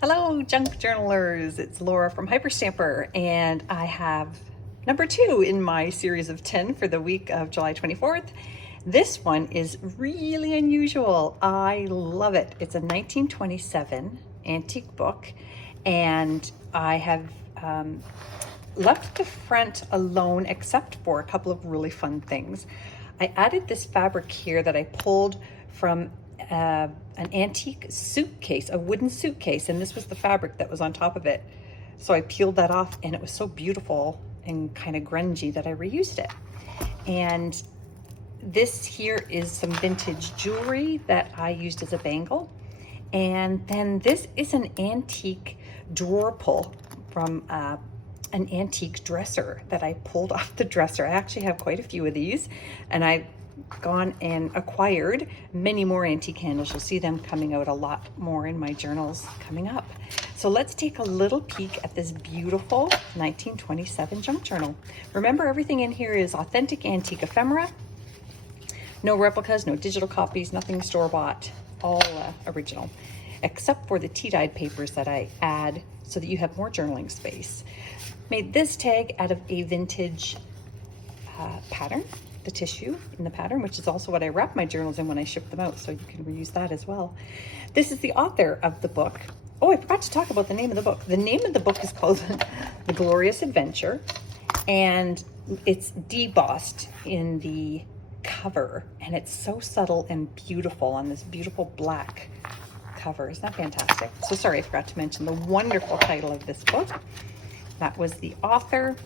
Hello, junk journalers. It's Laura from Hyperstamper, and I have number 2 in my series of 10 for the week of July 24th. This one is really unusual. I love it. It's a 1927 antique book, and I have left the front alone except for a couple of really fun things. I added this fabric here that I pulled from an antique suitcase, a wooden suitcase, and this was the fabric that was on top of it. So I peeled that off, and it was so beautiful and kind of grungy that I reused it. And this here is some vintage jewelry that I used as a bangle. And then this is an antique drawer pull from an antique dresser that I pulled off the dresser. I actually have quite a few of these, and I've gone and acquired many more antique handles. You'll see them coming out a lot more in my journals coming up. So let's take a little peek at this beautiful 1927 junk journal. Remember, everything in here is authentic antique ephemera. No replicas, no digital copies, nothing store-bought, all original, except for the tea-dyed papers that I add so that you have more journaling space. Made this tag out of a vintage pattern, the tissue in the pattern, which is also what I wrap my journals in when I ship them out, so you can reuse that as well. This is the author of the book. Oh, I forgot to talk about the name of the book. The name of the book is called The Glorious Adventure, and it's debossed in the cover, and it's so subtle and beautiful on this beautiful black cover. Isn't that fantastic? So sorry, I forgot to mention the wonderful title of this book. That was the author.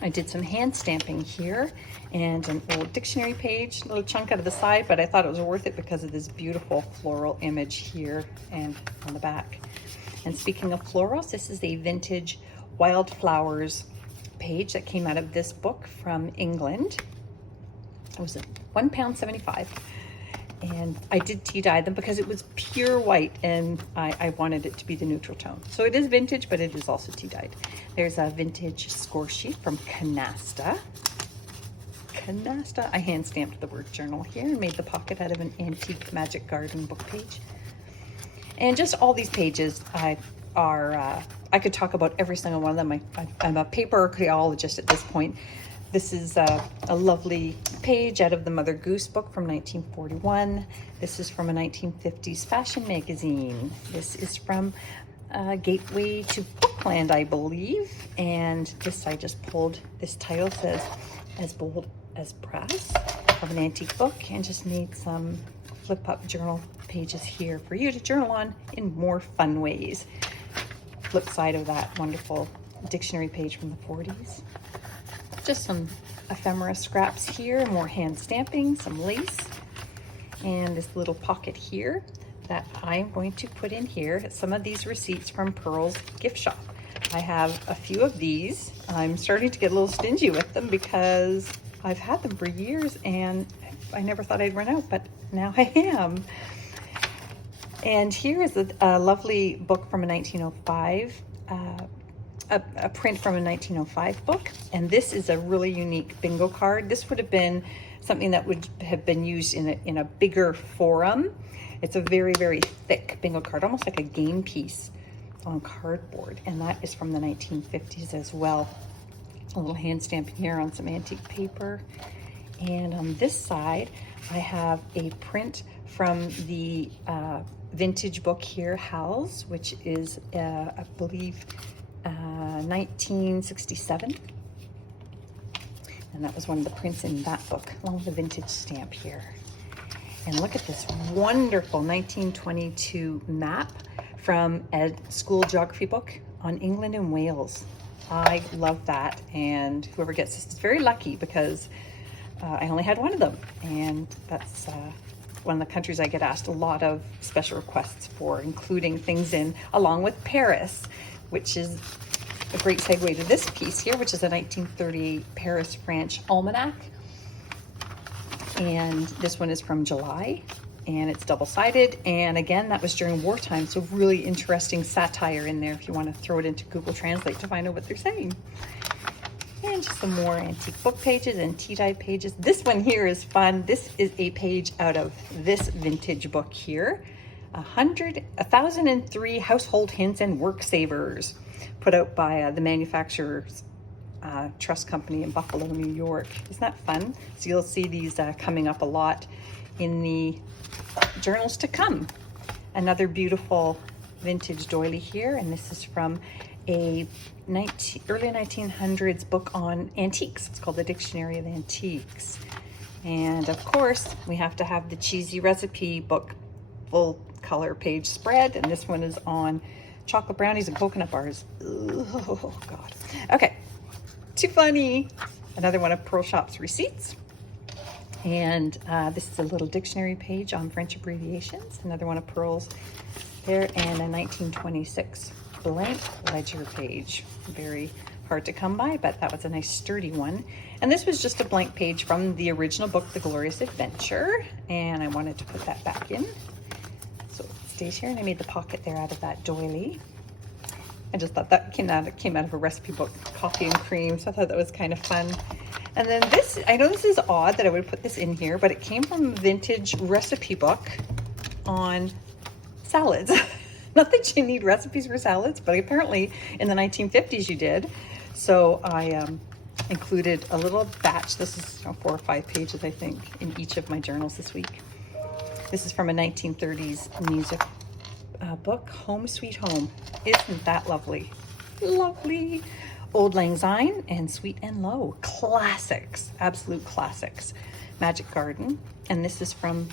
I did some hand stamping here and an old dictionary page, a little chunk out of the side, but I thought it was worth it because of this beautiful floral image here and on the back. And speaking of florals, this is a vintage wildflowers page that came out of this book from England. It was £1.75, and I did tea dye them because it was pure white, and I wanted it to be the neutral tone. So it is vintage, but it is also tea dyed. There's a vintage score sheet from Canasta. I hand stamped the word journal here and made the pocket out of an antique Magic Garden book page. And just all these pages I could talk about every single one of them. I'm a paper archaeologist at this point. This is a lovely page out of the Mother Goose book from 1941. This is from a 1950s fashion magazine. This is from Gateway to Bookland, I believe. And this, I just pulled, this title says, As Bold as Brass, of an antique book, and just made some flip-up journal pages here for you to journal on in more fun ways. Flip side of that wonderful dictionary page from the 40s. Just some ephemera scraps here, more hand stamping, some lace, and this little pocket here that I'm going to put in here. Some of these receipts from Pearl's gift shop. I have a few of these. I'm starting to get a little stingy with them because I've had them for years and I never thought I'd run out, but now I am. And here is a lovely book from a 1905, a print from a 1905 book, and this is a really unique bingo card. This would have been something that would have been used in a bigger forum. It's a very, very thick bingo card, almost like a game piece on cardboard, and that is from the 1950s as well. A little hand stamping here on some antique paper. And on this side, I have a print from the vintage book here, Hal's, which is, I believe, 1967. And that was one of the prints in that book, along with the vintage stamp here. And look at this wonderful 1922 map from a school geography book on England and Wales. I love that, and whoever gets this is very lucky because I only had one of them, and that's one of the countries I get asked a lot of special requests for, including things in, along with Paris, which is a great segue to this piece here, which is a 1938 Paris French almanac. And this one is from July, and it's double-sided. And again, that was during wartime, so really interesting satire in there if you want to throw it into Google Translate to find out what they're saying. And just some more antique book pages and tea-dyed pages. This one here is fun. This is a page out of this vintage book here. 1,003 Household Hints and Work Savers, put out by the Manufacturers Trust Company in Buffalo, New York. Isn't that fun? So you'll see these coming up a lot in the journals to come. Another beautiful vintage doily here, and this is from a early 1900s book on antiques. It's called The Dictionary of Antiques. And of course, we have to have the cheesy recipe book, full color page spread, and this one is on chocolate brownies and coconut bars. Oh God. Okay, too funny. Another one of Pearl Shop's receipts. And this is a little dictionary page on French abbreviations. Another one of Pearl's there, and a 1926 blank ledger page. Very hard to come by, but that was a nice sturdy one. And this was just a blank page from the original book, The Glorious Adventure. And I wanted to put that back in. So it stays here, and I made the pocket there out of that doily. I just thought that came out of a recipe book, Coffee and Cream, so I thought that was kind of fun. And then this, I know this is odd that I would put this in here, but it came from a vintage recipe book on salads. Not that you need recipes for salads, but apparently in the 1950s you did. So I included a little batch. This is 4 or 5 pages, I think, in each of my journals this week. This is from a 1930s music book, Home Sweet Home. Isn't that lovely? Lovely. Old Lang Syne and Sweet and Low. Classics, absolute classics. Magic Garden. And this is from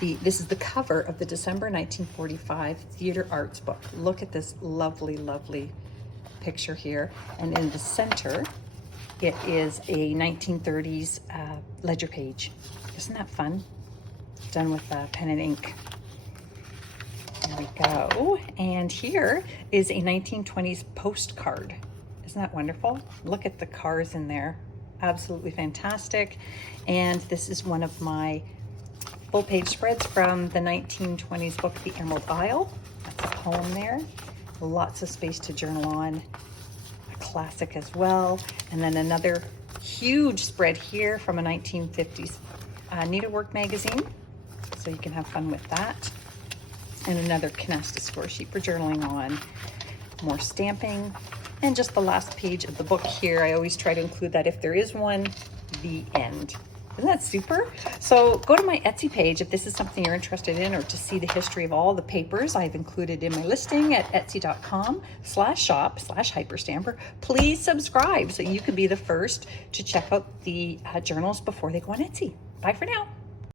this is the cover of the December 1945 Theater Arts book. Look at this lovely, lovely picture here. And in the center, it is a 1930s ledger page. Isn't that fun? Done with pen and ink. There we go. And here is a 1920s postcard. Isn't that wonderful? Look at the cars in there. Absolutely fantastic. And this is one of my full page spreads from the 1920s book, The Emerald Isle. That's a poem there. Lots of space to journal on. A classic as well. And then another huge spread here from a 1950s needlework magazine. So you can have fun with that. And another canasta score sheet for journaling on. More stamping. And just the last page of the book here. I always try to include that if there is one, the end. Isn't that super? So go to my Etsy page if this is something you're interested in, or to see the history of all the papers I've included in my listing at etsy.com/shop/hyperstamper. Please subscribe so you can be the first to check out the journals before they go on Etsy. Bye for now.